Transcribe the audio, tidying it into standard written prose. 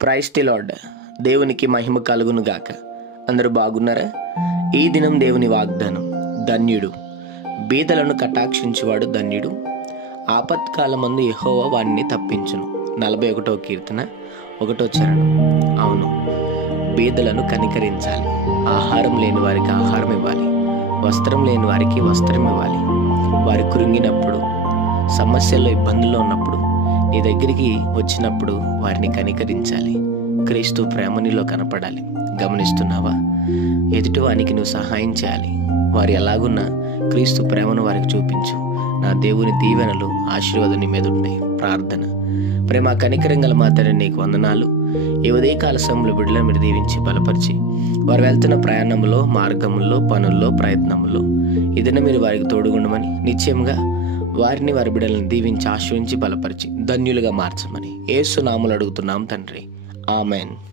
Praise the lord. దేవునికి మహిమ కలుగును గాక. అందరూ బాగున్నారా? ఈ దినం దేవుని వాగ్దానం, ధన్యుడు బీదలను కటాక్షించువాడు ధన్యుడు, ఆపత్కాలమందు యెహోవా వారిని తప్పించును. 41వ కీర్తన 1వ చరణం. అవును, బీదలను కనికరించాలి. ఆహారం లేని వారికి ఆహారం ఇవ్వాలి, వస్త్రం లేని వారికి వస్త్రం ఇవ్వాలి. వారు కృంగినప్పుడు, సమస్యల్లో, ఇబ్బందుల్లో ఉన్నప్పుడు నీ దగ్గరికి వచ్చినప్పుడు వారిని కనికరించాలి. క్రీస్తు ప్రేమ నీలో కనపడాలి. గమనిస్తున్నావా? ఎదుటివానికి నువ్వు సహాయం చేయాలి. వారు ఎలాగున్నా క్రీస్తు ప్రేమను వారికి చూపించు. నా దేవుని దీవెనలు, ఆశీర్వాదం నీ మీద ఉంటాయి. ప్రార్థన. ప్రేమ కనికరం గల మా తండ్రి, నీకు వందనాలు. ఈ ఉదయకాల సమయంలో బిడ్డలను మీరు దీవించి బలపరిచి, వారు వెళ్తున్న ప్రయాణంలో, మార్గంలో, పనుల్లో, ప్రయత్నంలో ఏదైనా మీరు వారికి తోడుగుండమని, నిశ్చయంగా వారిని, వారి బిడ్డలను దీవించి, ఆశ్రయించి, బలపరిచి ధన్యులుగా మార్చమని యేసు నామములో అడుగుతున్నాం తండ్రి. ఆమెన్.